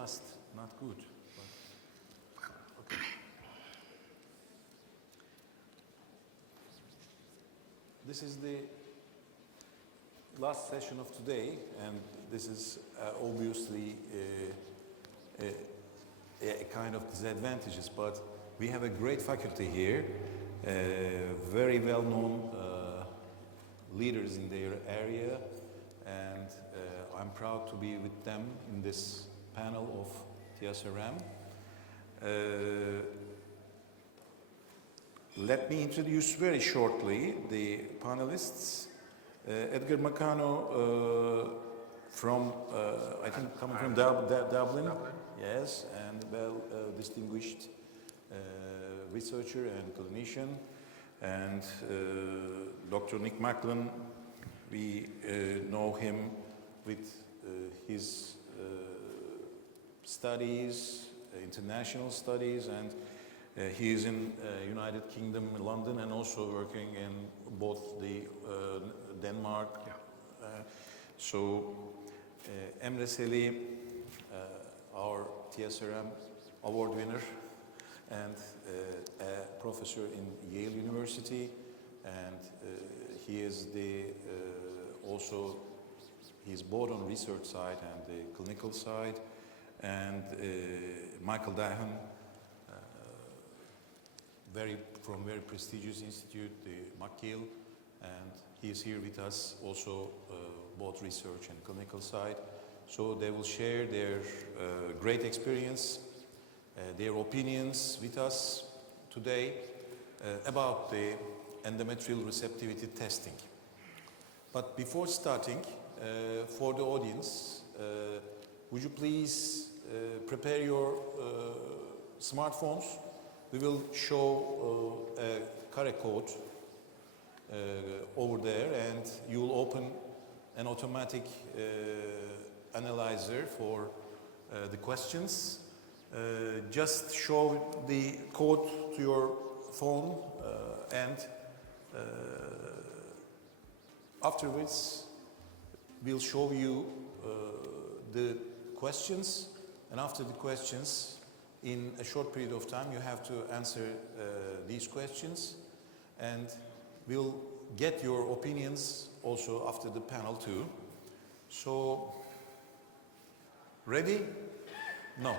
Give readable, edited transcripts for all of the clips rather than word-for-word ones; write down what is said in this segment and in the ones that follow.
last, not good. But, okay. This is the last session of today, and this is obviously a kind of disadvantages, but we have a great faculty here, very well-known leaders in their area, and I'm proud to be with them in this panel of TSRM. Let me introduce very shortly the panelists. Edgar Mocanu from, I think, coming from Dublin. Yes, and well distinguished researcher and clinician. And Dr. Nick Macklon, we know him with his studies, international studies, and he is in United Kingdom, London, and also working in both the Denmark. Yeah. So Emre Seli, our TSRM award winner, and a professor in Yale University, and he is the also he's both on research side and the clinical side, and Dahan, from very prestigious institute, the Macklon, and he is here with us also both research and clinical side. So they will share their great experience, their opinions with us today about the endometrial receptivity testing. But before starting, for the audience, would you please prepare your smartphones? We will show a QR code over there, and you will open an automatic analyzer for the questions. Just show the code to your phone, and afterwards we'll show you the questions, and after the questions, in a short period of time, you have to answer these questions, and we'll get your opinions also after the panel too. So, ready? No.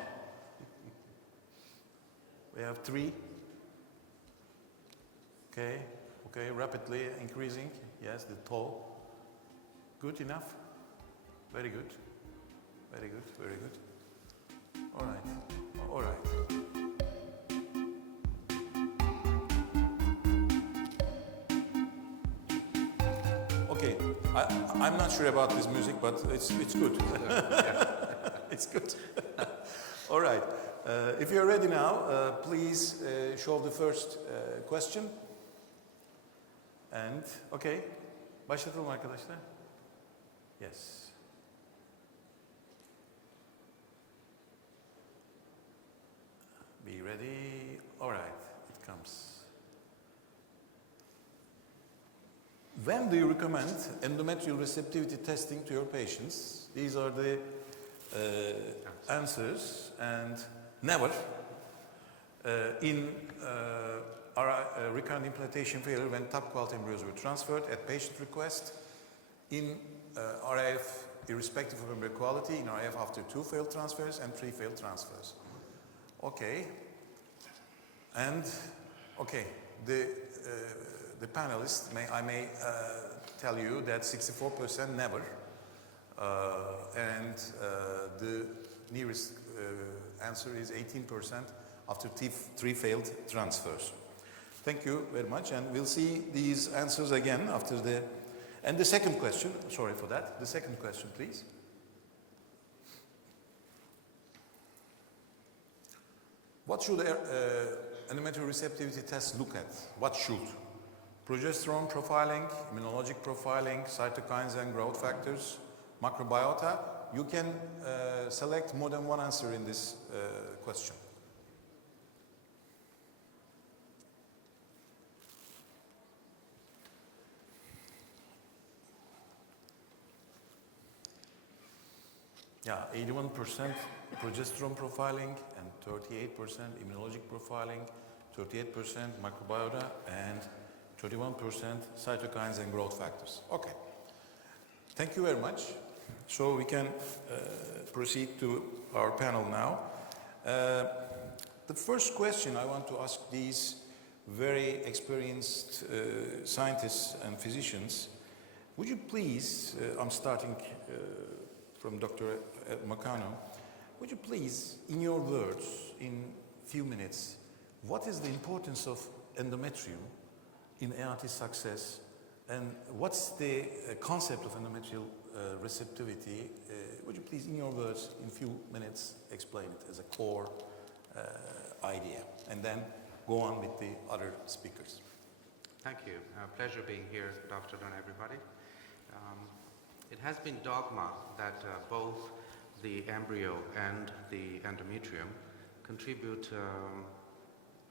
We have 3. Okay, rapidly increasing. Yes, the toll. Good enough? Very good. Very good, very good. All right. All right. Okay, I'm not sure about this music, but it's good. It's good. All right. If you're ready now, please show the first question. And okay, başlatalım arkadaşlar. Yes. Be ready. All right, it comes. When do you recommend endometrial receptivity testing to your patients? These are the answers, and never. In recurrent implantation failure when top quality embryos were transferred at patient request. In RIF, irrespective of embryo quality, in RIF after 2 failed transfers and 3 failed transfers. Okay, and okay, the panelists, I may tell you that 64% never, and the nearest answer is 18% after 3 failed transfers. Thank you very much, and we'll see these answers again after the... And the second question, sorry for that, the second question, please. What should endometrial receptivity test look at? What should? Progesterone profiling, immunologic profiling, cytokines and growth factors, microbiota. You can select more than one answer in this question. Yeah, 81% progesterone profiling, and 38% immunologic profiling, 38% microbiota, and 31% cytokines and growth factors. Okay. Thank you very much. So we can proceed to our panel now. The first question I want to ask these very experienced scientists and physicians, would you please, I'm starting from Dr. Mocanu, would you please, in your words, in few minutes, what is the importance of endometrium in ART success, and what's the concept of endometrial receptivity? Would you please, in your words, in few minutes, explain it as a core idea, and then go on with the other speakers. Thank you. Pleasure being here, Dr. and everybody. It has been dogma that both the embryo and the endometrium contribute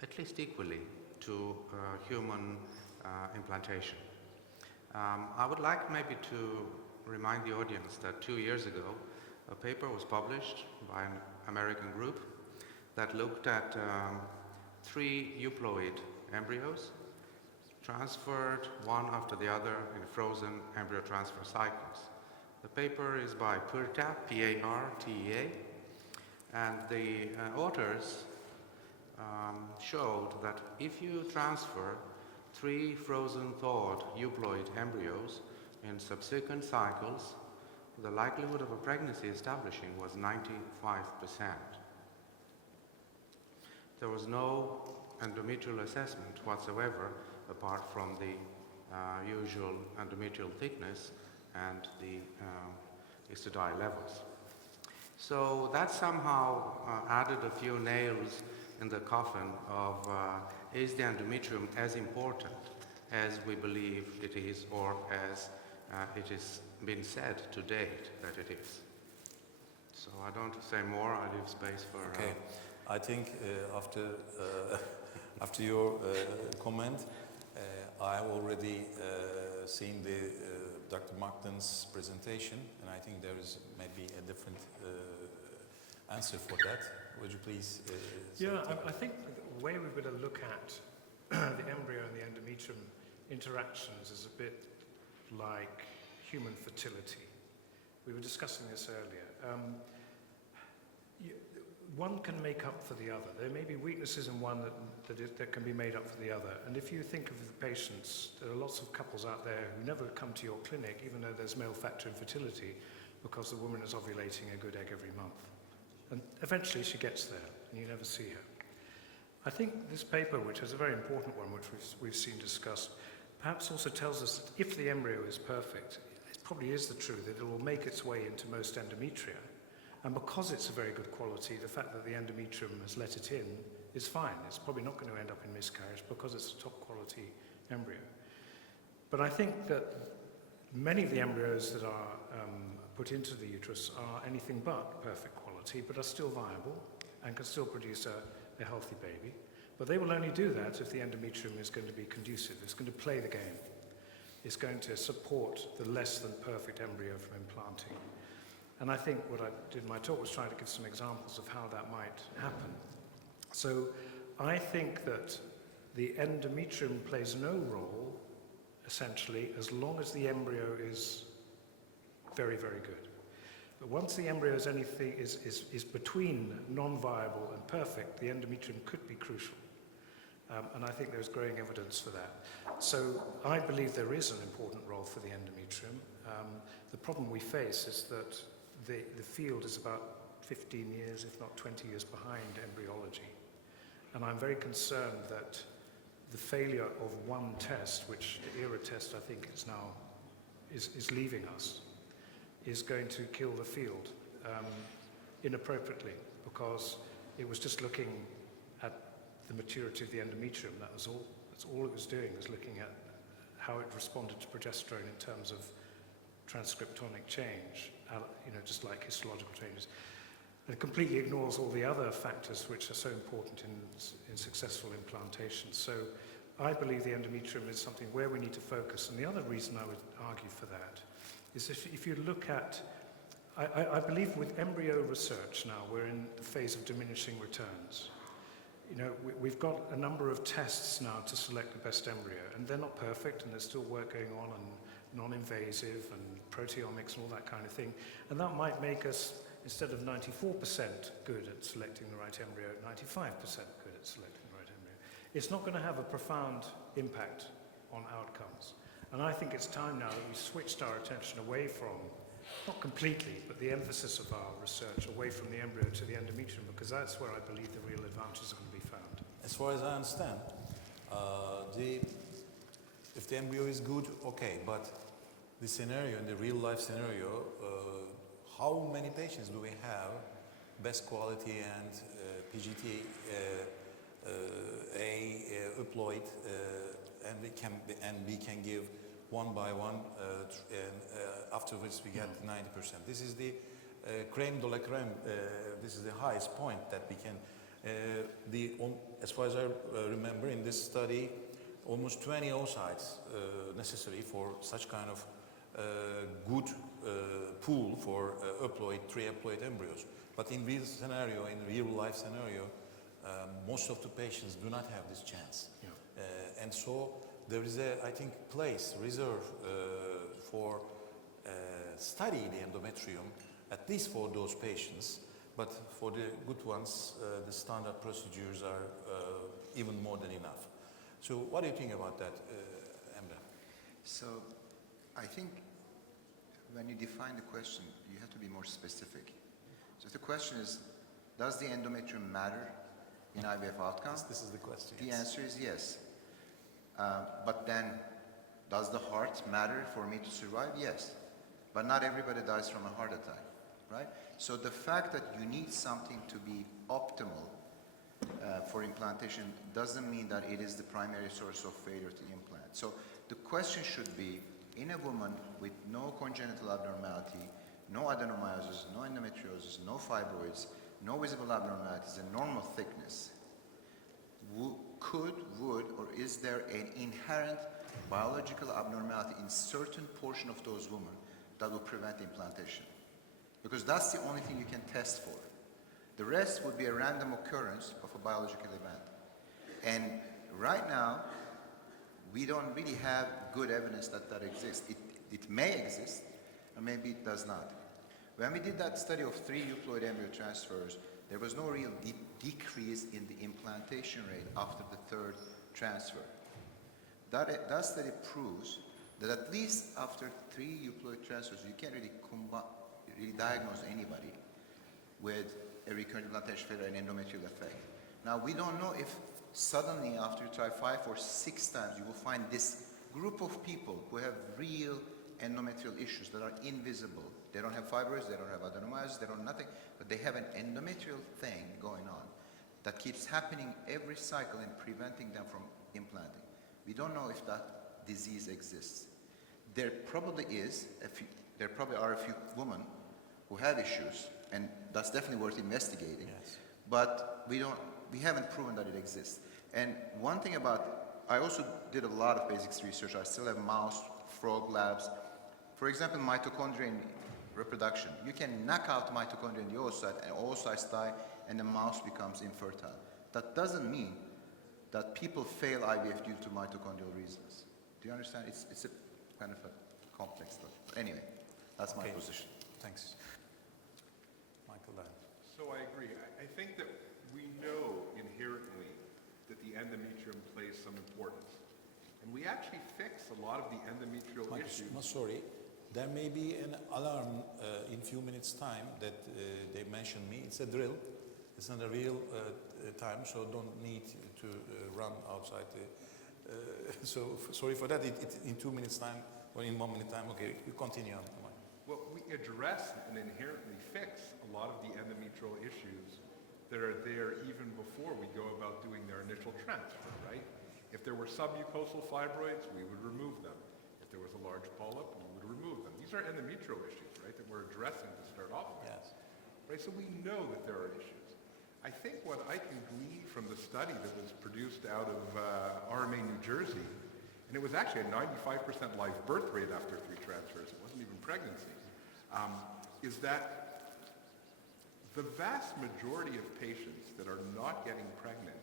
at least equally to human implantation. I would like maybe to remind the audience that 2 years ago a paper was published by an American group that looked at 3 euploid embryos transferred one after the other in frozen embryo transfer cycles. The paper is by Partea, P-A-R-T-E-A, and the authors showed that if you transfer 3 frozen thawed euploid embryos in subsequent cycles, the likelihood of a pregnancy establishing was 95%. There was no endometrial assessment whatsoever apart from the usual endometrial thickness and the estradiol levels. So that somehow added a few nails in the coffin of is the endometrium as important as we believe it is, or as it has been said to date that it is. So I don't say more, I leave space for... Okay, I think after your comment, I've already seen the Dr. Macklon's presentation, and I think there is maybe a different answer for that. Would you please? I think the way we're going to look at the embryo and the endometrium interactions is a bit like human fertility. We were discussing this earlier. One can make up for the other. There may be weaknesses in one that can be made up for the other. And if you think of the patients, there are lots of couples out there who never come to your clinic, even though there's male factor infertility, because the woman is ovulating a good egg every month. And eventually she gets there, and you never see her. I think this paper, which is a very important one, which we've seen discussed, perhaps also tells us that if the embryo is perfect, it probably is the truth that it will make its way into most endometria. And because it's a very good quality, the fact that the endometrium has let it in is fine. It's probably not going to end up in miscarriage because it's a top quality embryo. But I think that many of the embryos that are put into the uterus are anything but perfect quality, but are still viable and can still produce a healthy baby. But they will only do that if the endometrium is going to be conducive. It's going to play the game. It's going to support the less than perfect embryo from implanting. And I think what I did in my talk was try to give some examples of how that might happen. So I think that the endometrium plays no role, essentially, as long as the embryo is very, very good. But once the embryo is anything is between non-viable and perfect, the endometrium could be crucial. And I think there's growing evidence for that. So I believe there is an important role for the endometrium. The problem we face is that the field is about 15 years, if not 20 years behind embryology. And I'm very concerned that the failure of one test, which the ERA test I think is now is leaving us, is going to kill the field inappropriately, because it was just looking at the maturity of the endometrium. That's all it was doing, was looking at how it responded to progesterone in terms of transcriptonic change, just like histological changes. And it completely ignores all the other factors which are so important in successful implantation. So I believe the endometrium is something where we need to focus. And the other reason I would argue for that is if you look at I believe with embryo research now, we're in the phase of diminishing returns. You know, we've got a number of tests now to select the best embryo, and they're not perfect, and there's still work going on, and non-invasive, and proteomics, and all that kind of thing. And that might make us, instead of 94% good at selecting the right embryo, 95% good at selecting the right embryo. It's not going to have a profound impact on outcomes. And I think it's time now that we switched our attention away from, not completely, but the emphasis of our research away from the embryo to the endometrium, because that's where I believe the real advantages are going to be found. As far as I understand, if the embryo is good, okay, but the scenario, in the real life scenario, how many patients do we have, best quality and PGT euploid, and we can give one by one, and afterwards we get 90%. This is the crème de la crème. This is the highest point that we can. As far as I remember, in this study, almost 20 oocytes necessary for such kind of good pool for triploid embryos. But in real scenario, in real life scenario, most of the patients do not have this chance. Yeah. And so there is I think, place reserved for study the endometrium, at least for those patients. But for the good ones, the standard procedures are even more than enough. So what do you think about that, Emre? So I think when you define the question, you have to be more specific. So if the question is, does the endometrium matter in IVF outcomes? This is the question. The answer is yes. But then, does the heart matter for me to survive? Yes. But not everybody dies from a heart attack, right? So the fact that you need something to be optimal for implantation doesn't mean that it is the primary source of failure to implant. So the question should be, in a woman with no congenital abnormality, no adenomyosis, no endometriosis, no fibroids, no visible abnormalities, and normal thickness, would, or is there an inherent biological abnormality in certain portion of those women that will prevent implantation? Because that's the only thing you can test for. The rest would be a random occurrence of a biological event. And right now, we don't really have good evidence that that exists. It may exist, or maybe it does not. When we did that study of 3 euploid embryo transfers, there was no real decrease in the implantation rate after the 3rd transfer. That study proves that at least after 3 euploid transfers, you can't really diagnose anybody with a recurrent implantation failure and endometrial effect. Now, we don't know if suddenly after you try 5 or 6 times, you will find this group of people who have real endometrial issues that are invisible. They don't have fibroids, they don't have adenomyosis, they don't have nothing, but they have an endometrial thing going on that keeps happening every cycle and preventing them from implanting. We don't know if that disease exists. There probably are a few women who have issues, and that's definitely worth investigating. Yes. But we haven't proven that it exists. And one thing I also did a lot of basics research. I still have mouse, frog labs. For example, mitochondria in reproduction. You can knock out mitochondria in the oocyte, and oocytes die, and the mouse becomes infertile. That doesn't mean that people fail IVF due to mitochondrial reasons. Do you understand? It's a kind of a complex stuff. But anyway, that's my position. Thanks. Michael, Dahan. So I agree. I think that we know inherently that the endometrium plays some importance. And we actually fix a lot of the endometrial issues. No, sorry. There may be an alarm in a few minutes' time that they mentioned me. It's a drill. It's not a real time, so don't need to run outside. So sorry for that. In 2 minutes' time or in 1 minute time. Okay, you continue on. Well, we address and inherently fix a lot of the endometrial issues that are there even before we go about doing their initial transfer, right? If there were submucosal fibroids, we would remove them. If there was a large polyp, we would remove them. These are endometrial issues, right, that we're addressing to start off with. Yes. Right, so we know that there are issues. I think what I can glean from the study that was produced out of RMA New Jersey, and it was actually a 95% live birth rate after 3 transfers, it wasn't even pregnancy. is that the vast majority of patients that are not getting pregnant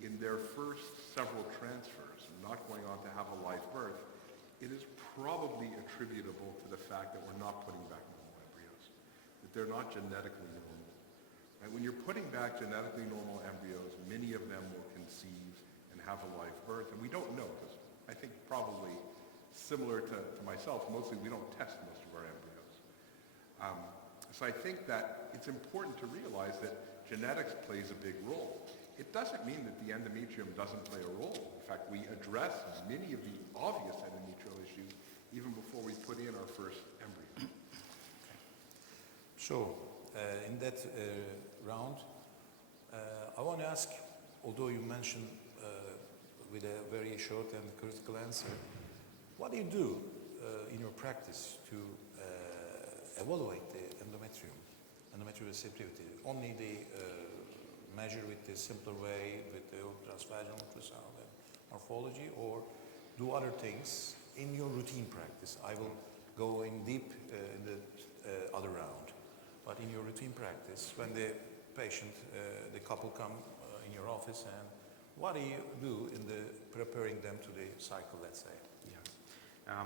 in their first several transfers, not going on to have a live birth, it is probably attributable to the fact that we're not putting back normal embryos, that they're not genetically normal. Right? When you're putting back genetically normal embryos, many of them will conceive and have a live birth, and we don't know, because I think probably similar to myself, mostly we don't test most of our embryos. So I think that it's important to realize that genetics plays a big role. It doesn't mean that the endometrium doesn't play a role. In fact, we address many of the obvious endometrial issues even before we put in our first embryo. So, in that round, I want to ask, although you mentioned with a very short and critical answer, what do you do in your practice to evaluate the endometrial receptivity? Only the measure with the simpler way, with the transvaginal ultrasound and morphology, or do other things in your routine practice? I will go in deep in the other round. But in your routine practice, when the patient, the couple come in your office, and what do you do in the preparing them to the cycle, let's say? Yeah.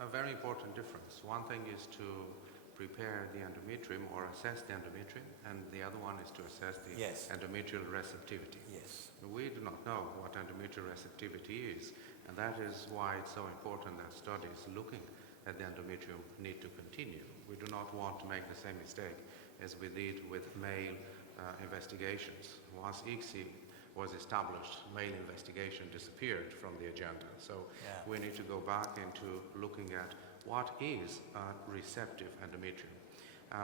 A very important difference. One thing is to prepare the endometrium or assess the endometrium, and the other one is to assess the endometrial receptivity. Yes. We do not know what endometrial receptivity is, and that is why it's so important that studies looking at the endometrium need to continue. We do not want to make the same mistake as we did with male investigations. Once ICSI was established, male investigation disappeared from the agenda. So we need to go back into looking at what is a receptive endometrium.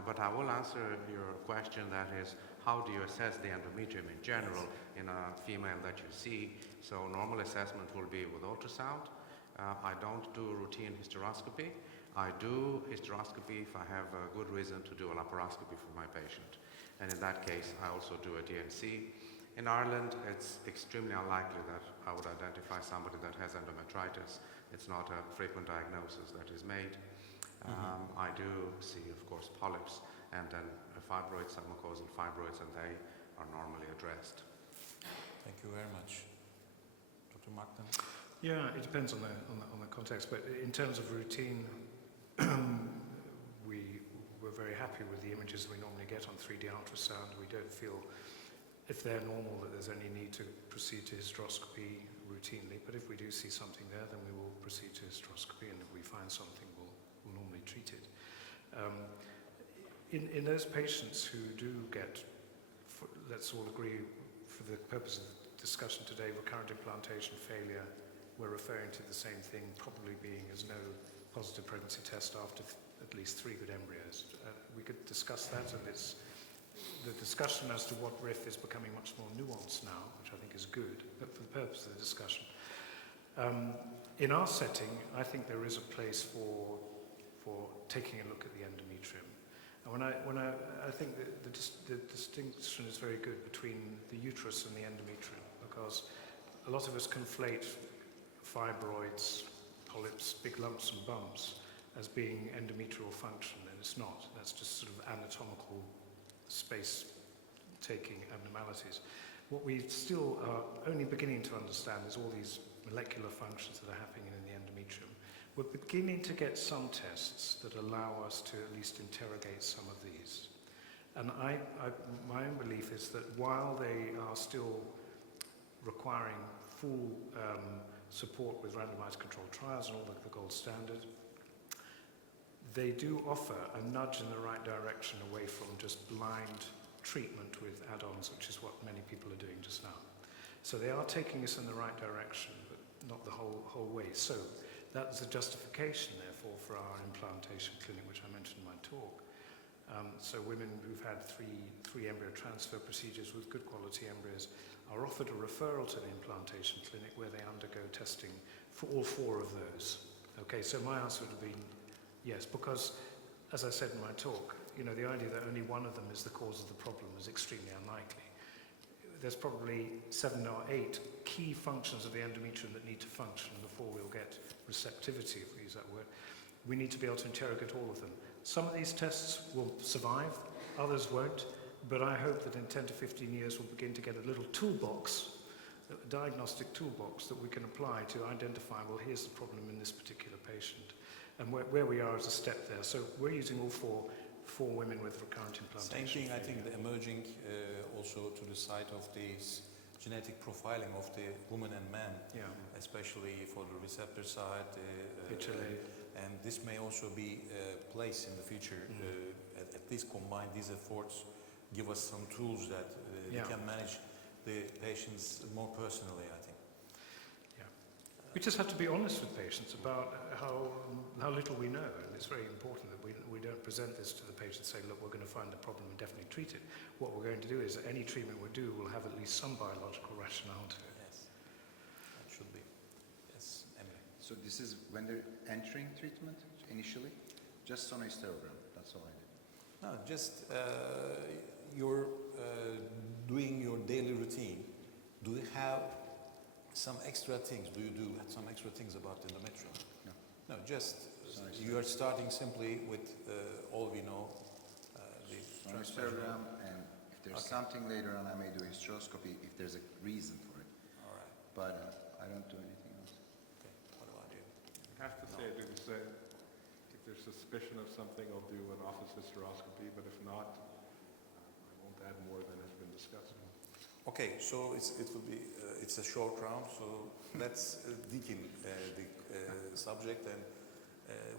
But I will answer your question, that is, how do you assess the endometrium in general in a female that you see? So normal assessment will be with ultrasound. I don't do routine hysteroscopy. I do hysteroscopy if I have a good reason to do a laparoscopy for my patient. And in that case, I also do a DNC. In Ireland, it's extremely unlikely that I would identify somebody that has endometritis. It's not a frequent diagnosis that is made. I do see, of course, polyps and then fibroids, submucosal fibroids, and they are normally addressed. Thank you very much. Dr. Macklon? Yeah, it depends on the context, but in terms of routine, we're very happy with the images we normally get on 3D ultrasound. We don't feel, if they're normal, that there's any need to proceed to hysteroscopy routinely, but if we do see something there, then we will proceed to hysteroscopy, and if we find something, we'll normally treat it. In those patients who do get, let's all agree, for the purpose of the discussion today, recurrent implantation failure, we're referring to the same thing, probably being as no positive pregnancy test after at least 3 good embryos. We could discuss that, and the discussion as to what RIF is becoming much more nuanced now, which I think is good, but for the purpose of the discussion. In our setting, I think there is a place for taking a look at the endometrium. And I think the distinction is very good between the uterus and the endometrium, because a lot of us conflate fibroids, polyps, big lumps and bumps as being endometrial function, and it's not. That's just sort of anatomical space-taking abnormalities. What we still are only beginning to understand is all these molecular functions that are happening in the endometrium. We're beginning to get some tests that allow us to at least interrogate some of these. And my own belief is that while they are still requiring full support with randomized controlled trials and all the gold standard, they do offer a nudge in the right direction away from just blind treatment with add-ons, which is what many people are doing just now. So they are taking us in the right direction, but not the whole way. So that's a justification, therefore, for our implantation clinic, which I mentioned in my talk. So women who've had three embryo transfer procedures with good quality embryos are offered a referral to the implantation clinic where they undergo testing for all 4 of those. Okay, so my answer would have been yes, because, as I said in my talk, the idea that only one of them is the cause of the problem is extremely unlikely. There's probably 7 or 8 key functions of the endometrium that need to function before we'll get receptivity, if we use that word. We need to be able to interrogate all of them. Some of these tests will survive, others won't, but I hope that in 10 to 15 years we'll begin to get a little toolbox, a diagnostic toolbox that we can apply to identify, well, here's the problem in this particular patient, and where we are as a step there. So we're using all four women with recurrent implantation. Same thing, I failure. think, the emerging also to the side of this genetic profiling of the woman and man, Yeah. especially for the receptor side. HLA. And this may also be placed in the future. At least combine these efforts, give us some tools that we Yeah. can manage the patients more personally, I think. Yeah. We just have to be honest with patients about how little we know, and it's very important that we don't present this to the patient and say, look, we're going to find the problem and definitely treat it. What we're going to do is any treatment we do will have at least some biological rationale to it. Yes, that should be. Yes, Emre. So this is when they're entering treatment initially? Just on a stereogram, that's all I did. No, just you're doing your daily routine. Do you have some extra things? Do you do some extra things about endometrium? No. No, just Sorry, you are starting simply with all we know. The On a transfer. stereogram, and if there's Okay. something later on, I may do a hysteroscopy if there's a reason for it. All right. But I don't do anything else. Okay. What about you? I have to say, I do the same. If there's suspicion of something, I'll do an office hysteroscopy, but if not, I won't add more than has been discussed. Okay, so it will be it's a short round. So let's deepen the subject. And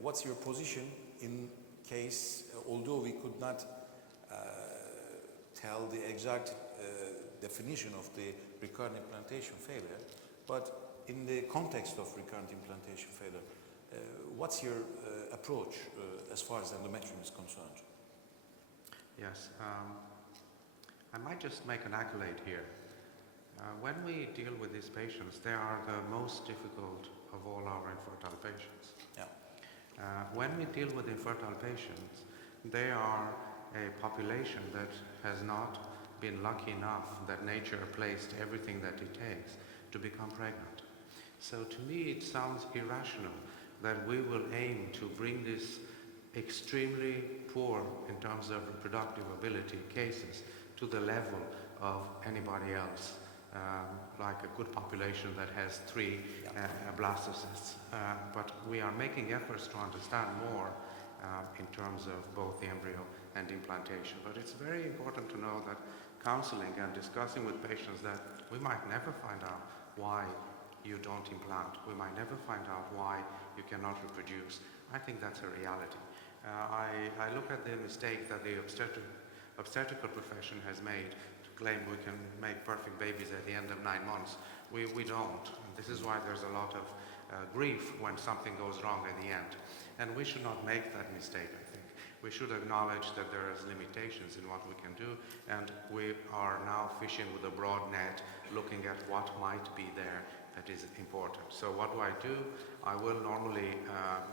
what's your position in case, although we could not tell the exact definition of the recurrent implantation failure, but in the context of recurrent implantation failure, what's your approach as far as endometrium is concerned? Yes, I might just make an accolade here. When we deal with these patients, they are the most difficult of all our infertile patients. Yeah. When we deal with infertile patients, they are a population that has not been lucky enough that nature placed everything that it takes to become pregnant. So to me it sounds irrational that we will aim to bring this extremely poor in terms of reproductive ability cases to the level of anybody else, like a good population that has 3 blastocysts. But we are making efforts to understand more in terms of both the embryo and implantation. But it's very important to know that counseling and discussing with patients that we might never find out why you don't implant. We might never find out why you cannot reproduce. I think that's a reality. I look at the mistake that the obstetrical profession has made to claim we can make perfect babies at the end of 9 months. We don't. This is why there's a lot of grief when something goes wrong at the end. And we should not make that mistake, I think. We should acknowledge that there is limitations in what we can do, and we are now fishing with a broad net, looking at what might be there that is important. So what do? I will normally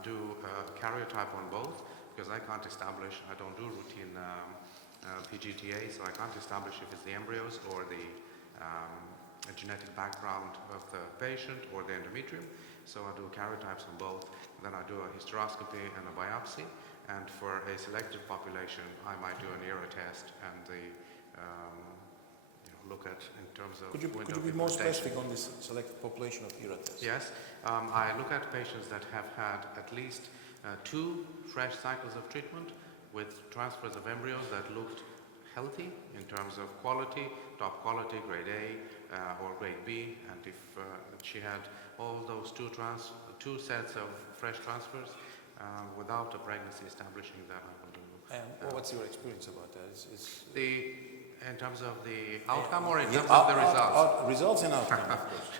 do karyotype on both, because I can't establish, I don't do routine PGTA, so I can't establish if it's the embryos or the genetic background of the patient or the endometrium. So I do karyotypes on both. Then I do a hysteroscopy and a biopsy. And for a selected population, I might do an ERA test and the look at in terms of Could you be more specific on this selected population of ERA tests? Yes, I look at patients that have had at least 2 fresh cycles of treatment with transfers of embryos that looked healthy in terms of quality, top quality, grade A or grade B, and if she had all those two sets of fresh transfers without a pregnancy establishing that, I will do. And what's your experience about that? In terms of the outcome or in terms of the results? Results and outcome, of course.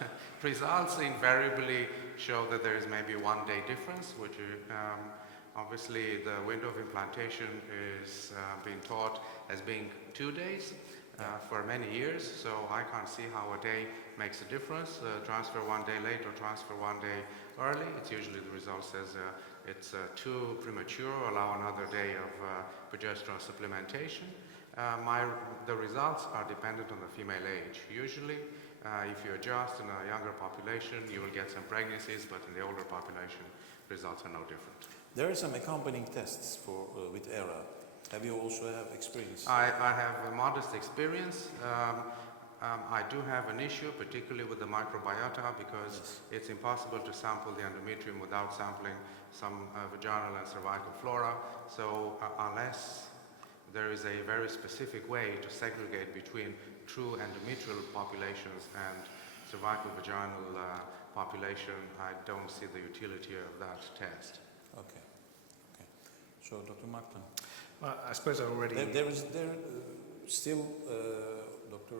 Results invariably show that there is maybe 1 day difference, which obviously the window of implantation is being taught as being 2 days for many years, so I can't see how a day makes a difference. Transfer 1 day late or transfer 1 day early, it's usually the result says it's too premature, allow another day of progesterone supplementation. The results are dependent on the female age. Usually, if you adjust in a younger population, you will get some pregnancies, but in the older population, results are no different. There are some accompanying tests for with ERA. Have you also have experience? I have a modest experience. I do have an issue, particularly with the microbiota, because it's impossible to sample the endometrium without sampling some vaginal and cervical flora. So unless there is a very specific way to segregate between true endometrial populations and cervical vaginal population, I don't see the utility of that test. Okay. Okay. So, Dr. Macklon. Well, I suppose I already... There is still, Dr.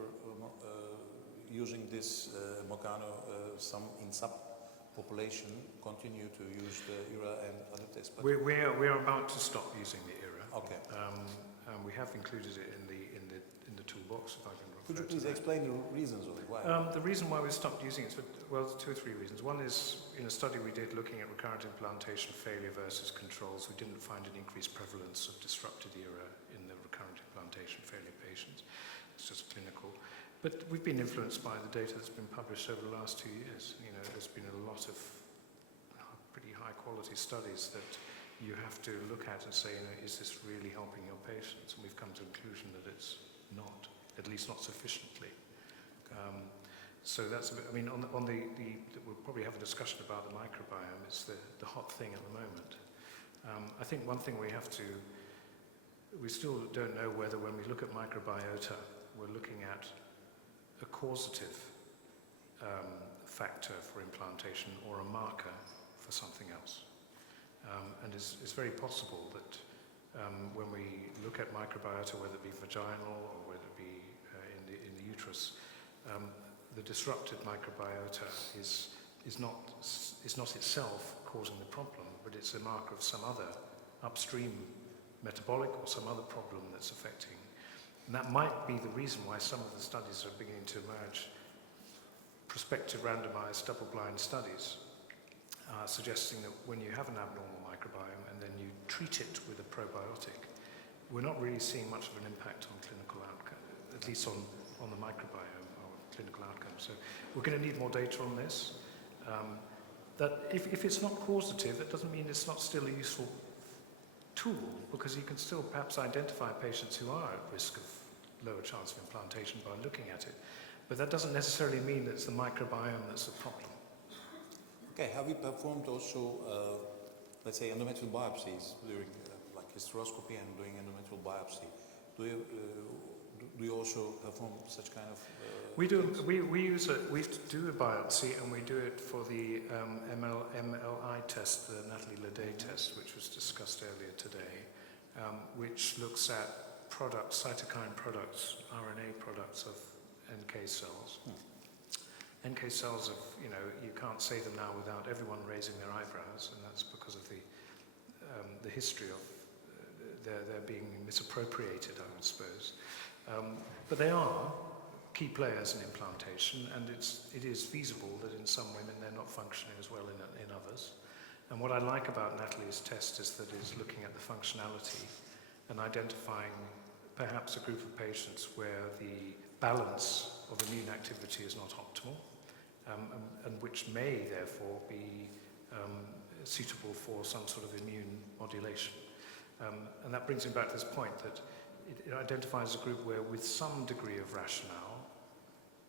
Using this Mocanu, some in subpopulation continue to use the ERA and other tests. But We're about to stop using the ERA. okay. And we have included it in the toolbox, if I can refer Could you to please that. explain the reasons of it? Why? The reason why we stopped using it, well, two or three reasons. One is, in a study we did looking at recurrent implantation failure versus controls, we didn't find an increased prevalence of disrupted ERA in the recurrent implantation failure patients. It's just clinical. But we've been influenced by the data that's been published over the last 2 years. You know, there's been a lot of pretty high quality studies that you have to look at and say, you know, is this really helping your patients? And we've come to the conclusion that it's not, at least not sufficiently. So that's a bit, I mean, we'll probably have a discussion about the microbiome. It's the hot thing at the moment. I think one thing we still don't know whether when we look at microbiota, we're looking at a causative factor for implantation or a marker for something else. And it's very possible that when we look at microbiota, whether it be vaginal or whether it be in the uterus, the disrupted microbiota is not itself causing the problem, but it's a marker of some other upstream metabolic or some other problem that's affecting. And that might be the reason why some of the studies are beginning to emerge, prospective randomized double-blind studies, suggesting that when you have an abnormal microbiome and then you treat it with a probiotic, we're not really seeing much of an impact on clinical outcome, at least on the microbiome or clinical outcomes. So we're going to need more data on this. That if it's not causative, it doesn't mean it's not still a useful tool, because you can still perhaps identify patients who are at risk of lower chance of implantation by looking at it. But that doesn't necessarily mean that it's the microbiome that's the problem. Okay, have you performed also, let's say, endometrial biopsies during like hysteroscopy and doing endometrial biopsy? Do you also perform such kind of? We do. We do a biopsy, and we do it for the MLI test, the Nathalie Ledet test, which was discussed earlier today, which looks at products, cytokine products, RNA products of NK cells. NK cells, you can't say them now without everyone raising their eyebrows, and that's because of the history of their being misappropriated, I would suppose. But they are key players in implantation, and it is feasible that in some women they're not functioning as well in others. And what I like about Nathalie's test is that it's looking at the functionality and identifying perhaps a group of patients where the balance of immune activity is not optimal, and which may therefore be suitable for some sort of immune modulation. And that brings me back to this point that it identifies a group where, with some degree of rationale,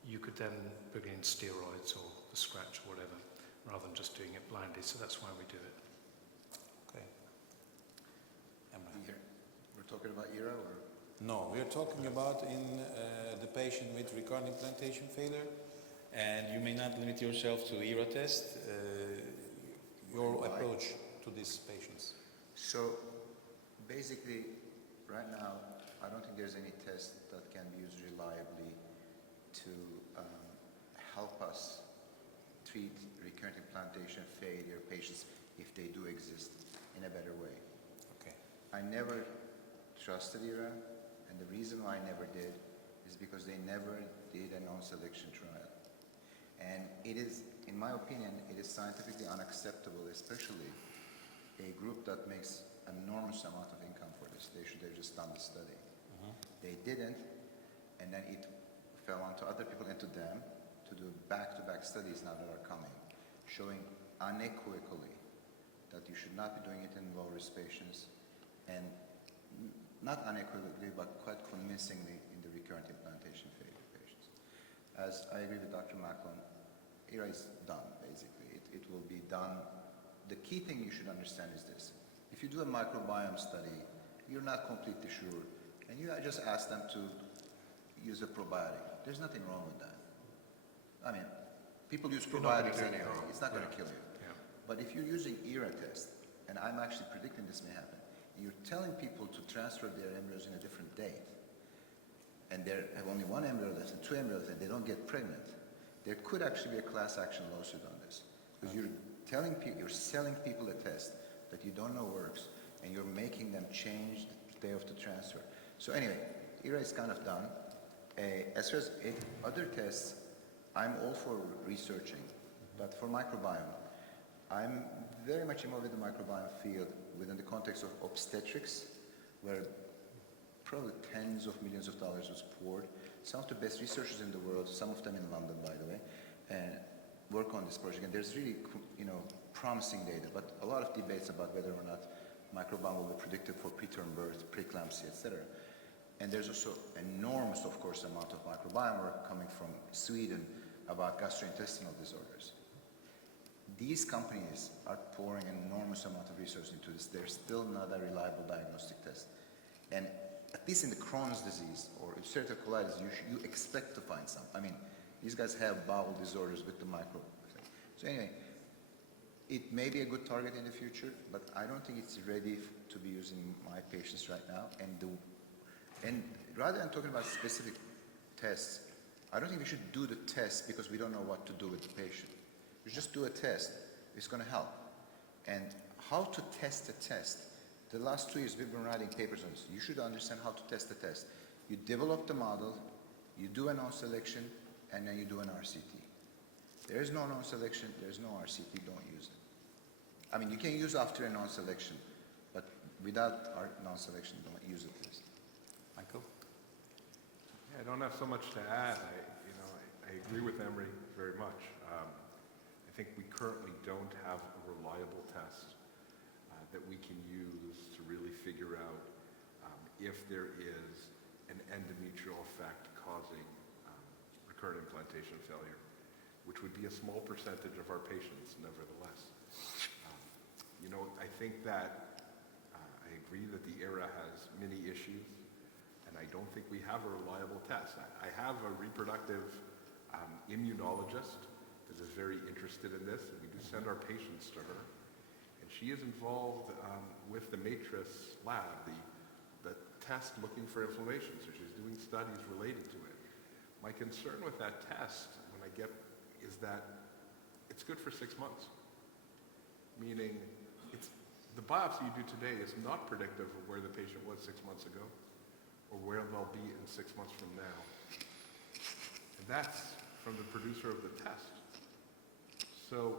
you could then begin steroids or the scratch or whatever, rather than just doing it blindly. So that's why we do it. Okay. Emre. We're talking about ERA or? No, we're talking about in the patient with recurrent implantation failure, and you may not limit yourself to ERA test. Your approach to these patients. So, basically, right now, I don't think there's any test that can be used reliably to help us treat recurrent implantation failure patients, if they do exist, in a better way. Okay. I never trusted ERA, and the reason why I never did is because they never did a non-selection trial. And it is, in my opinion, it is scientifically unacceptable, especially a group that makes an enormous amount of income for this. They should have just done the study. They didn't, and then it fell onto other people and to them to do back-to-back studies now that are coming, showing unequivocally that you should not be doing it in low-risk patients, and not unequivocally, but quite convincingly in the recurrent implantation failure patients. As I agree with Dr. Macklon, ERA is done, basically. It will be done. The key thing you should understand is this. If you do a microbiome study, you're not completely sure, and you just ask them to use a probiotic. There's nothing wrong with that. I mean, people use probiotics anyway. It's not going to kill you. Yeah. But if you're using ERA test, and I'm actually predicting this may happen, and you're telling people to transfer their embryos in a different date, and they have only one embryo left and two embryos left, and they don't get pregnant, there could actually be a class action lawsuit on this. Because you're telling people, you're selling people a test that you don't know works, and you're making them change the day of the transfer. So anyway, ERA is kind of done. As far as other tests, I'm all for researching, but for microbiome, I'm very much involved with the microbiome field within the context of obstetrics, where probably tens of millions of dollars was poured. Some of the best researchers in the world, some of them in London, by the way, work on this project. And there's really, promising data, but a lot of debates about whether or not microbiome will be predictive for preterm birth, preeclampsia, etc. And there's also enormous, of course, amount of microbiome work coming from Sweden about gastrointestinal disorders. These companies are pouring an enormous amount of research into this. There's still not a reliable diagnostic test. And at least in the Crohn's disease or ulcerative colitis, you expect to find some. I mean, these guys have bowel disorders with the micro thing. So anyway, it may be a good target in the future, but I don't think it's ready to be used in my patients right now. And rather than talking about specific tests, I don't think we should do the test because we don't know what to do with the patient. You just do a test, it's going to help. And how to test a test, the last 2 years we've been writing papers on this. You should understand how to test the test. You develop the model, you do a non-selection, and then you do an RCT. There is no non-selection, there's no RCT, don't use it. I mean, you can use after a non-selection, but without our non-selection, don't use it, please. Michael? Yeah, I don't have so much to add. I agree with Emre very much. I think we currently don't have a reliable test that we can use to really figure out if there is an endometrial effect causing recurrent implantation failure, which would be a small percentage of our patients, nevertheless. I think that I agree that the ERA has many issues, and I don't think we have a reliable test. I have a reproductive immunologist that is very interested in this, and we do send our patients to her. And she is involved with the Matrix lab, the test looking for inflammation, so she's doing studies related to it. My concern with that test, is that it's good for 6 months. Meaning, the biopsy you do today is not predictive of where the patient was 6 months ago, or where they'll be in 6 months from now. And that's from the producer of the test. So,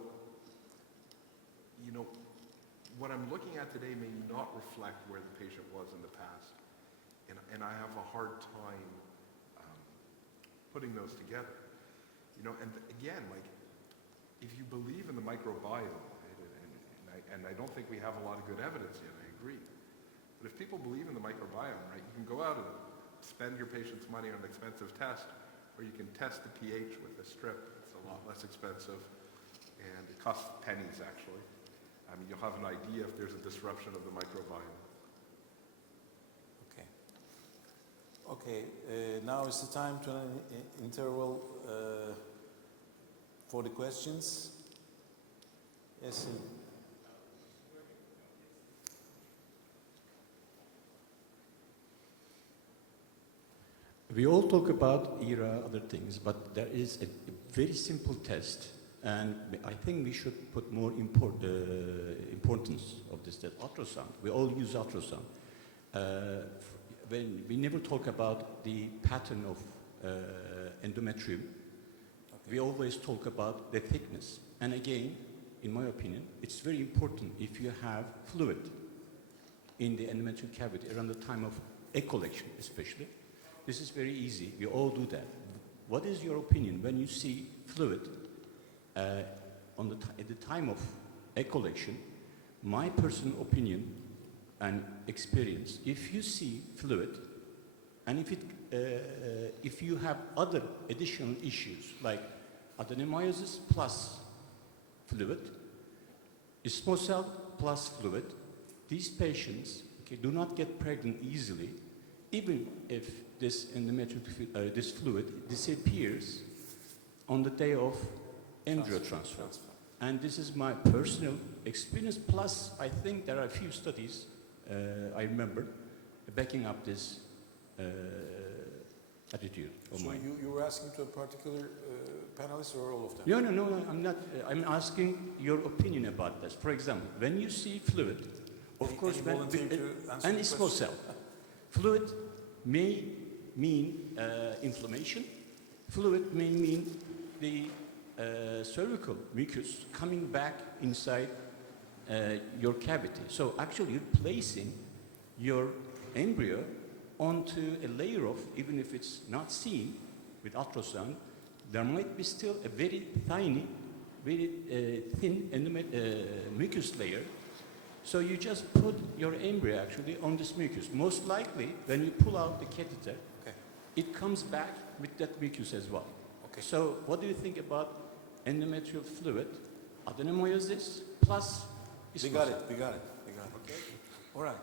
what I'm looking at today may not reflect where the patient was in the past. And I have a hard time putting those together. And again, if you believe in the microbiome, and I don't think we have a lot of good evidence yet, I agree. But if people believe in the microbiome, right, you can go out and spend your patient's money on an expensive test, or you can test the pH with a strip. It's a lot less expensive, and it costs pennies, actually. You'll have an idea if there's a disruption of the microbiome. Okay, now is the time to an interval for the questions. Yes. We all talk about ERA, other things, but there is a very simple test, and I think we should put more importance of this test, ultrasound. We all use ultrasound. When we never talk about the pattern of endometrium, we always talk about the thickness. And again, in my opinion, it's very important if you have fluid in the endometrial cavity around the time of egg collection, especially. This is very easy. We all do that. What is your opinion when you see fluid at the time of egg collection? my personal opinion and experience, if you see fluid, and if you have other additional issues like adenomyosis plus fluid, small cell plus fluid, these patients do not get pregnant easily, even if this endometrial this fluid disappears on the day of embryo transfer. And this is my personal experience, plus I think there are a few studies, I remember, backing up this attitude of So mine. you were asking to a particular panelist or all of them? No, I'm not. I'm asking your opinion about this. For example, when you see fluid, of Any- course, any when volunteer to answer and the small question? cell, fluid may mean inflammation. Fluid may mean the cervical mucus coming back inside your cavity. So actually, you're placing your embryo onto a layer of, even if it's not seen with ultrasound, there might be still a very tiny, very thin mucus layer. So you just put your embryo actually on this mucus. Most likely, when you pull out the catheter, Okay. it comes back with that mucus as well. Okay. So what do you think about endometrial fluid, adenomyosis plus We got it. Okay. All right.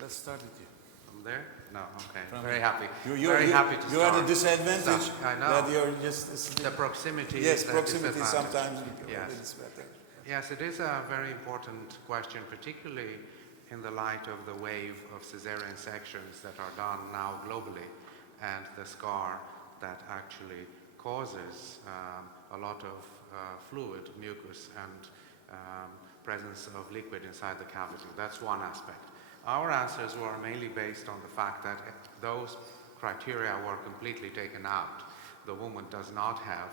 Let's start with you. From there? No, okay. From Very here. happy. You're Very happy to You're start. at a disadvantage So, I know. that you're just... The proximity Yes, is a proximity disadvantage. sometimes Yes. is better. Yes, it is a very important question, particularly in the light of the wave of cesarean sections that are done now globally and the scar that actually causes a lot of fluid, mucus, and presence of liquid inside the cavity. That's one aspect. Our answers were mainly based on the fact that those criteria were completely taken out. The woman does not have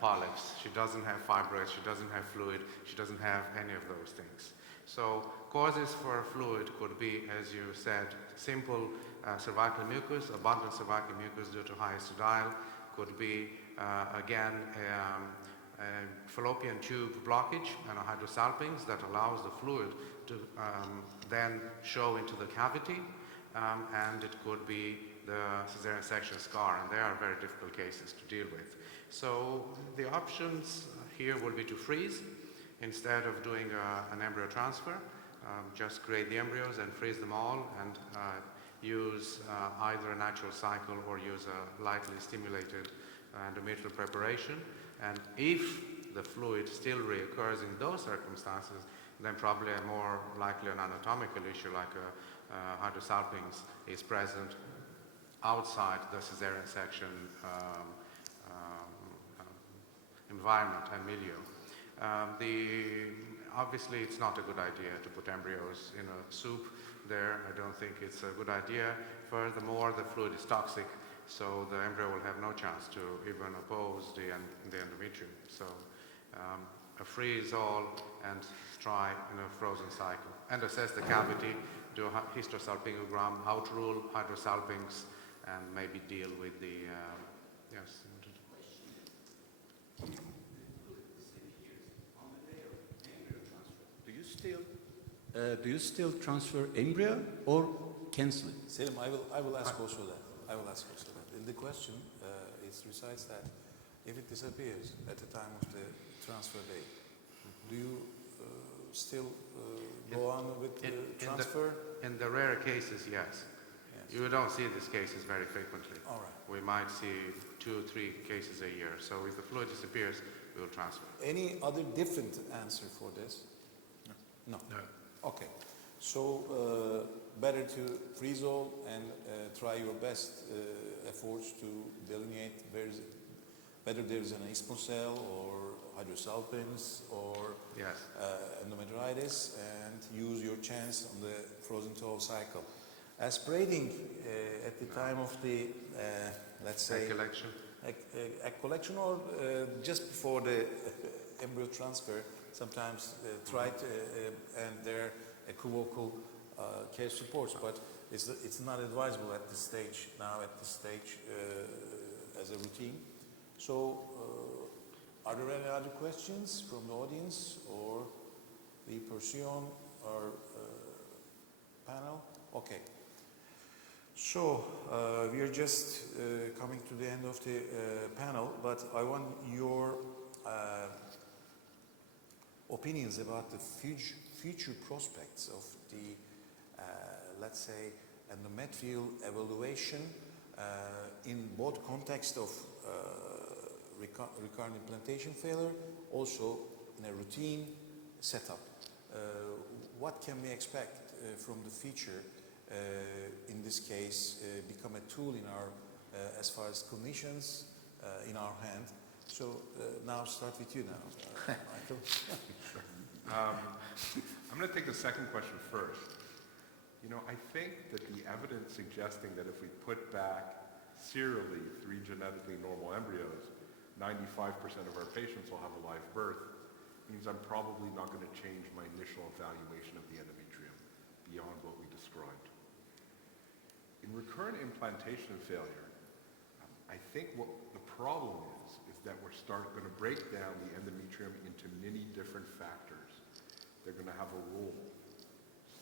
polyps, she doesn't have fibroids, she doesn't have fluid, she doesn't have any of those things. So causes for fluid could be, as you said, simple cervical mucus, abundant cervical mucus due to high estradiol, could be again a fallopian tube blockage and a hydrosalpinx that allows the fluid to then show into the cavity, and it could be the cesarean section scar, and they are very difficult cases to deal with. So the options here will be to freeze instead of doing an embryo transfer. Just create the embryos and freeze them all, and use either a natural cycle or use a lightly stimulated endometrial preparation. And if the fluid still reoccurs in those circumstances, then probably a more likely an anatomical issue like a hydrosalpinx is present outside the cesarean section environment and milieu. Obviously, it's not a good idea to put embryos in a soup there. I don't think it's a good idea. Furthermore, the fluid is toxic, so the embryo will have no chance to even oppose the endometrium. So a freeze all and try in a frozen cycle. And assess the cavity, do a hysterosalpingogram, outrule hydrosalpinx, and maybe deal with the, yes. Do you still transfer embryo or cancel it? Selim, I will ask also that. In the question, it recites that if it disappears at the time of the transfer date, do you still go on with the transfer? In the rare cases, yes. You don't see these cases very frequently. All right. We might see 2 or 3 cases a year. So if the fluid disappears, we will transfer. Any other different answer for this? No. Okay. So better to freeze all and try your best efforts to delineate whether there is an small cell or hydrosalpinx or Yes. endometritis, and use your chance on the frozen towel cycle. Aspirating at the time of the, let's say, Egg collection. egg collection or just before the embryo transfer, sometimes tried and there equivocal case supports, but it's not advisable at this stage, as a routine. So are there any other questions from the audience, or we pursue on our panel. Okay. So we are just coming to the end of the panel, but I want your opinions about the future prospects of the, let's say, endometrial evaluation in both context of recurrent implantation failure, also in a routine setup. What can we expect from the future? In this case, become a tool in our, as far as clinicians, in our hand. So now start with you now, Michael. I'm going to take the second question first. You know, I think that the evidence suggesting that if we put back serially 3 genetically normal embryos, 95% of our patients will have a live birth, means I'm probably not going to change my initial evaluation of the endometrium beyond what we described. In recurrent implantation failure, I think what the problem is that we're going to break down the endometrium into many different factors. They're going to have a role.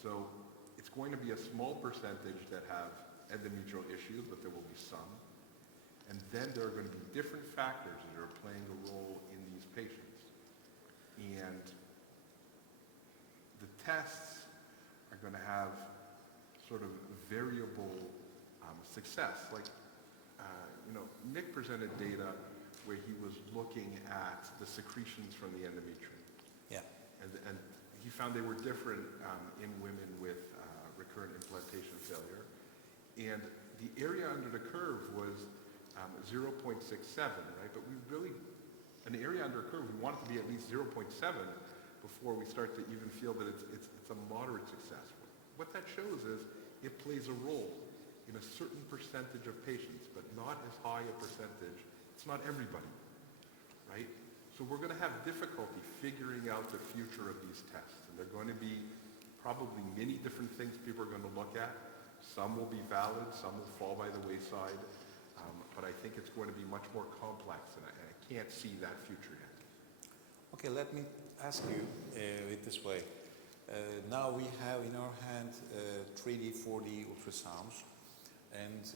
So it's going to be a small percentage that have endometrial issues, but there will be some. And then there are going to be different factors that are playing a role in these patients. And the tests are going to have sort of variable success. Like, Nick presented data where he was looking at the secretions from the endometrium. Yeah. And he found they were different in women with recurrent implantation failure. And the area under the curve was 0.67, right? But we really, an area under a curve, we want it to be at least 0.7 before we start to even feel that it's a moderate success. What that shows is it plays a role in a certain percentage of patients, but not as high a percentage. It's not everybody, right? So we're going to have difficulty figuring out the future of these tests. And there are going to be probably many different things people are going to look at. Some will be valid, some will fall by the wayside. But I think it's going to be much more complex, and I can't see that future yet. Okay, let me ask you it this way. Now we have in our hand 3D, 4D ultrasounds, and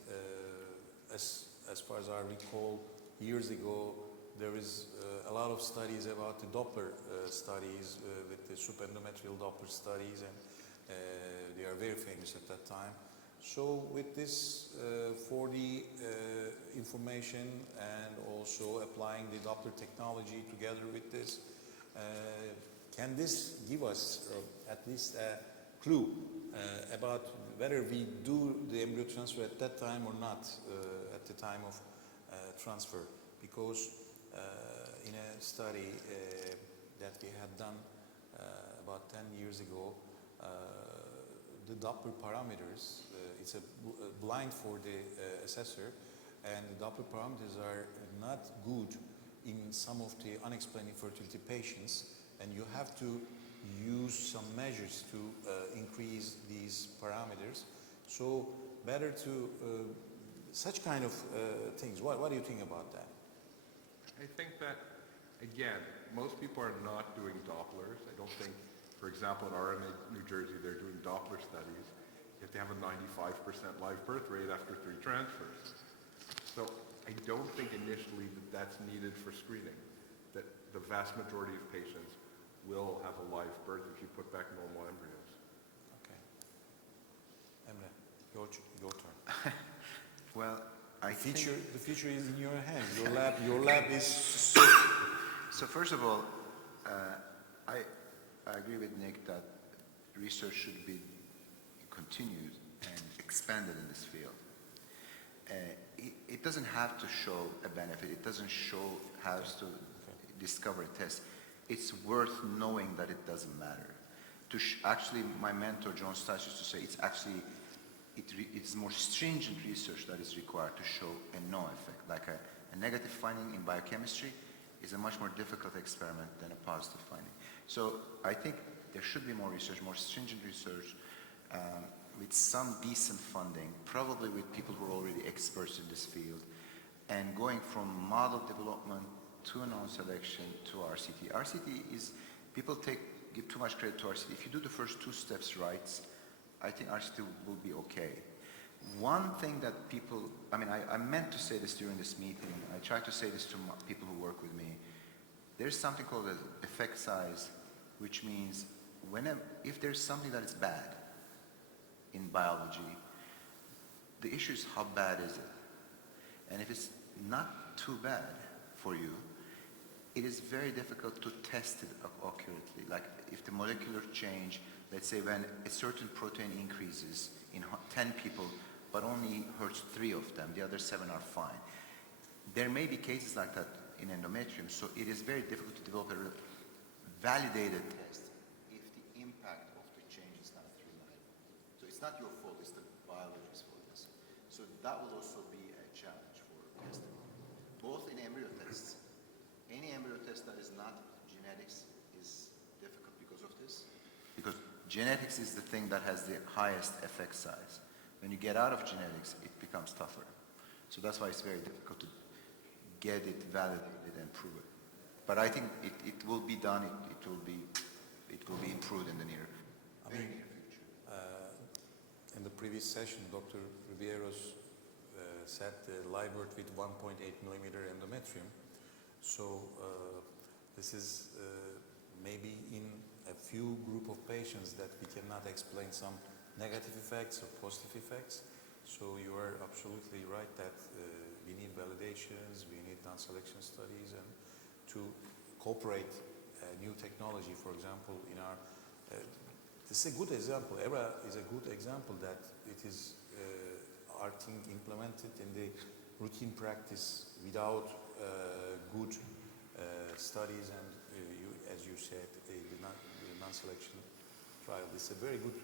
as far as I recall, years ago, there is a lot of studies about the Doppler studies with the subendometrial Doppler studies, and they are very famous at that time. So with this 4D information and also applying the Doppler technology together with this, can this give us at least a clue about whether we do the embryo transfer at that time or not at the time of transfer? Because in a study that we had done about 10 years ago, the Doppler parameters, it's a blind for the assessor, and Doppler parameters are not good in some of the unexplained infertility patients, and you have to use some measures to increase these parameters. So better to such kind of things. What do you think about that? I think that, again, most people are not doing Dopplers. I don't think, for example, in RMA New Jersey, they're doing Doppler studies. You have to have a 95% live birth rate after 3 transfers. So I don't think initially that that's needed for screening, that the vast majority of patients will have a live birth if you put back normal embryos. Okay. Emre, your turn. Well, The future is in your hands. Your lab is... So first of all, I agree with Nick that research should be continued and expanded in this field. It doesn't have to show a benefit. It doesn't show how to discover a test. It's worth knowing that it doesn't matter. Actually, my mentor, John Stice, used to say it's actually it's more stringent research that is required to show a no effect. Like a negative finding in biochemistry is a much more difficult experiment than a positive finding. So I think there should be more research, more stringent research, with some decent funding, probably with people who are already experts in this field, and going from model development to non-selection to RCT. RCT is, people take give too much credit to RCT. If you do the first two steps right, I think RCT will be okay. One thing that people, I meant to say this during this meeting, I try to say this to people who work with me. There's something called an effect size, which means if there's something that is bad in biology, the issue is how bad is it? And if it's not too bad for you, it is very difficult to test it accurately. Like if the molecular change, let's say when a certain protein increases in 10 people, but only hurts 3 of them, the other 7 are fine. There may be cases like that in endometrium, so it is very difficult to develop a validated test if the impact of the change is not reliable. So it's not your fault, it's the biologist's fault. So that will also be a challenge for testing. Both in embryo tests, any embryo test that is not genetics is difficult because of this. Because genetics is the thing that has the highest effect size. When you get out of genetics, it becomes tougher. So that's why it's very difficult to get it validated and prove it. But I think it will be done, it will be improved in the near future. In the previous session, Dr. Ribeiros said the live birth with 1.8 millimeter endometrium. So this is maybe in a few group of patients that we cannot explain some negative effects or positive effects. So you are absolutely right that we need validations, we need down-selection studies, and to cooperate new technology, for example, in our this is a good example. ERA is a good example that it is our thing implemented in the routine practice without good studies and, as you said, the non-selection trial. It's a very good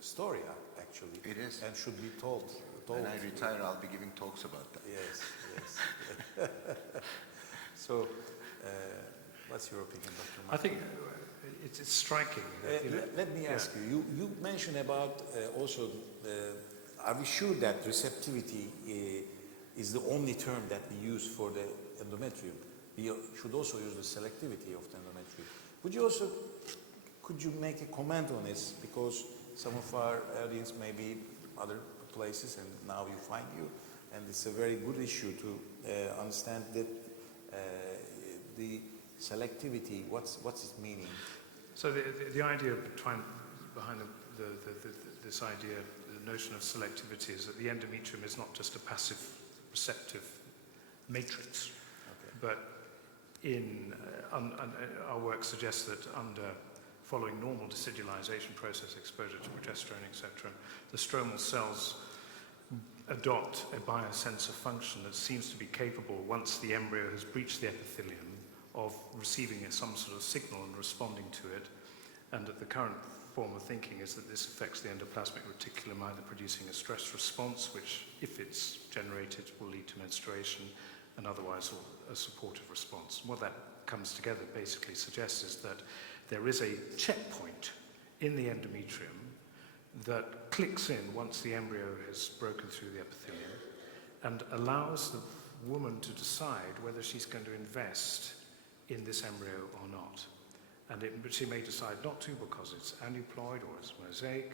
story, actually. It is. And should be told. When I retire, I'll be giving talks about that. Yes, yes. So, what's your opinion, Dr. Mocanu? I think it's striking. Let me ask you, you mentioned about also, are we sure that receptivity is the only term that we use for the endometrium? We should also use the selectivity of the endometrium. Could you make a comment on this? Because some of our audience may be other places and now you find you, and it's a very good issue to understand that the selectivity, what's its meaning? So the idea behind this idea, the notion of selectivity, is that the endometrium is not just a passive receptive matrix, but our work suggests that following normal decidulization process, exposure to progesterone, etc., the stromal cells adopt a biosensor function that seems to be capable, once the embryo has breached the epithelium, of receiving some sort of signal and responding to it, and that the current form of thinking is that this affects the endoplasmic reticulum, either producing a stress response, which, if it's generated, will lead to menstruation, and otherwise a supportive response. What that comes together basically suggests is that there is a checkpoint in the endometrium that clicks in once the embryo has broken through the epithelium and allows the woman to decide whether she's going to invest in this embryo or not. And she may decide not to because it's aneuploid or it's mosaic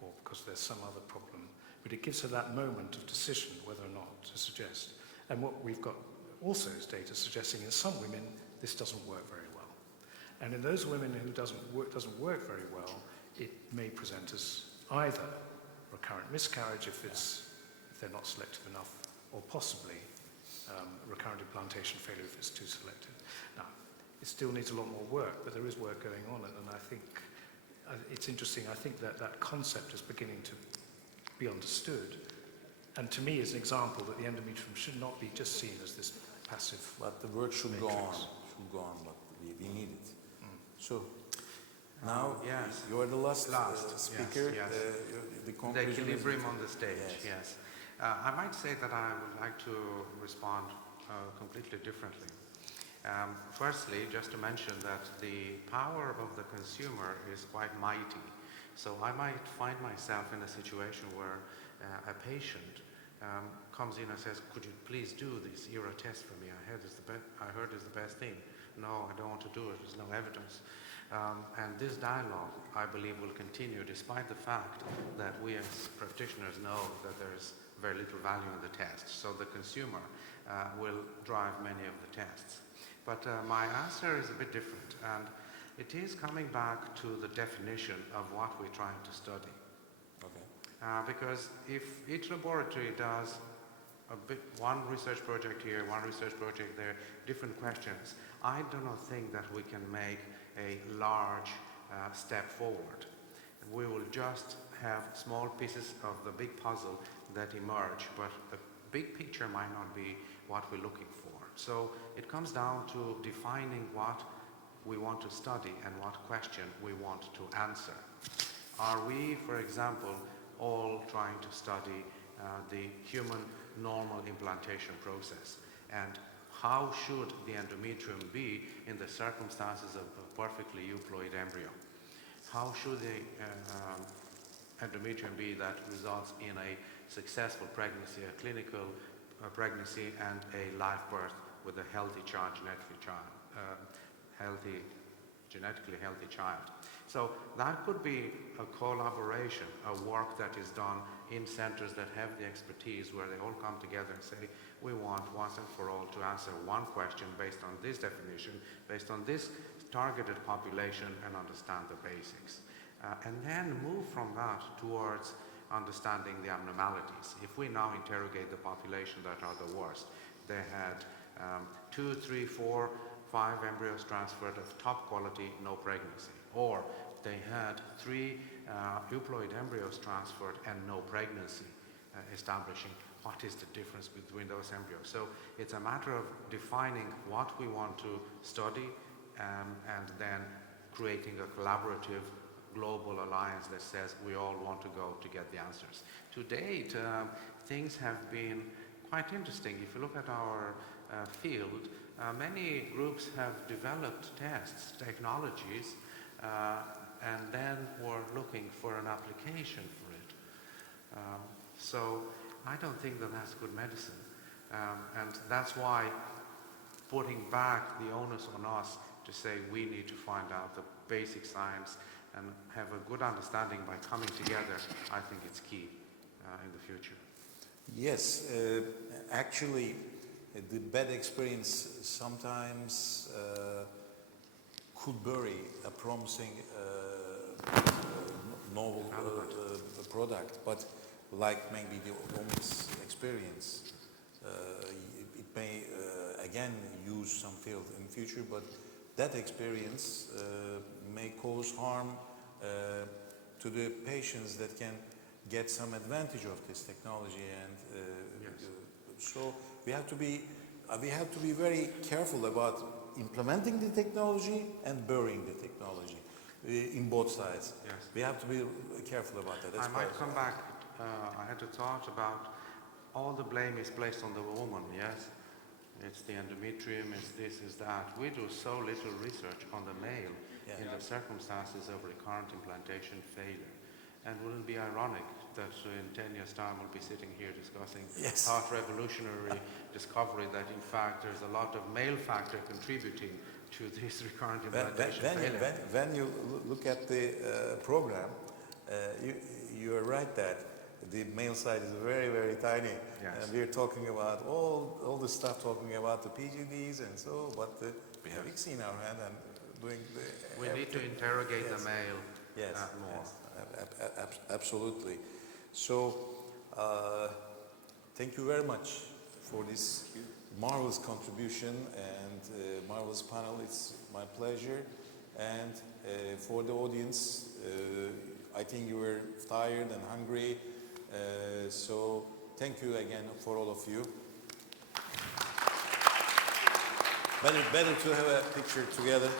or because there's some other problem. But it gives her that moment of decision whether or not to suggest. And what we've got also is data suggesting in some women this doesn't work very well. And in those women who doesn't work very well, it may present as either recurrent miscarriage if they're not selective enough, or possibly recurrent implantation failure if it's too selective. Now, it still needs a lot more work, but there is work going on, and I think it's interesting. I think that concept is beginning to be understood, and to me is an example that the endometrium should not be just seen as this passive. But the work should go on. But we need it. So now you are the last speaker. Yes. The The equilibrium on the stage. Yes. I might say that I would like to respond completely differently. Firstly, just to mention that the power of the consumer is quite mighty. So I might find myself in a situation where a patient comes in and says, "Could you please do this ERA test for me? I heard it's the best thing." "No, I don't want to do it. There's no evidence." And this dialogue, I believe, will continue despite the fact that we as practitioners know that there's very little value in the tests. So the consumer will drive many of the tests. But my answer is a bit different, and it is coming back to the definition of what we're trying to study. Okay. Because if each laboratory does one research project here, one research project there, different questions, I do not think that we can make a large step forward. We will just have small pieces of the big puzzle that emerge, but the big picture might not be what we're looking for. So it comes down to defining what we want to study and what question we want to answer. Are we, for example, all trying to study the human normal implantation process? And how should the endometrium be in the circumstances of a perfectly euploid embryo? How should the endometrium be that results in a successful pregnancy, a clinical pregnancy, and a live birth with a healthy child, genetically healthy child? So that could be a collaboration, a work that is done in centers that have the expertise, where they all come together and say, we want once and for all to answer one question based on this definition, based on this targeted population, and understand the basics. And then move from that towards understanding the abnormalities. If we now interrogate the population that are the worst, they had 2, 3, 4, 5 embryos transferred of top quality, no pregnancy. Or they had 3 euploid embryos transferred and no pregnancy, establishing what is the difference between those embryos. So it's a matter of defining what we want to study and then creating a collaborative global alliance that says we all want to go to get the answers. To date, things have been quite interesting. If you look at our field, many groups have developed tests, technologies, and then were looking for an application for it. So I don't think that that's good medicine. And that's why putting back the onus on us to say we need to find out the basic science and have a good understanding by coming together, I think it's key in the future. Yes, actually, the bad experience sometimes could bury a promising novel product, but like maybe the woman's experience, it may again use some field in the future, but that experience may cause harm to the patients that can get some advantage of this technology, and so we have to be very careful about implementing the technology and burying the technology in both sides. Yes. We have to be careful about that. That's I might come back. I had a thought about all the blame is placed on the woman, yes? It's the endometrium, it's this, it's that. We do so little research on the male in the circumstances of recurrent implantation failure. And wouldn't it be ironic that in 10 years' time we'll be sitting here discussing heart revolutionary discovery that in fact there's a lot of male factor contributing to this recurrent implantation failure. When you look at the program, you are right that the male side is very, very tiny. Yes. And we're talking about all the stuff, talking about the PGDs and so, but we have X in our hand and doing the... We need to interrogate the male more. Yes, absolutely. So, thank you very much for this marvelous contribution and marvelous panel. It's my pleasure. And for the audience, I think you were tired and hungry. So, thank you again for all of you. Better to have a picture together.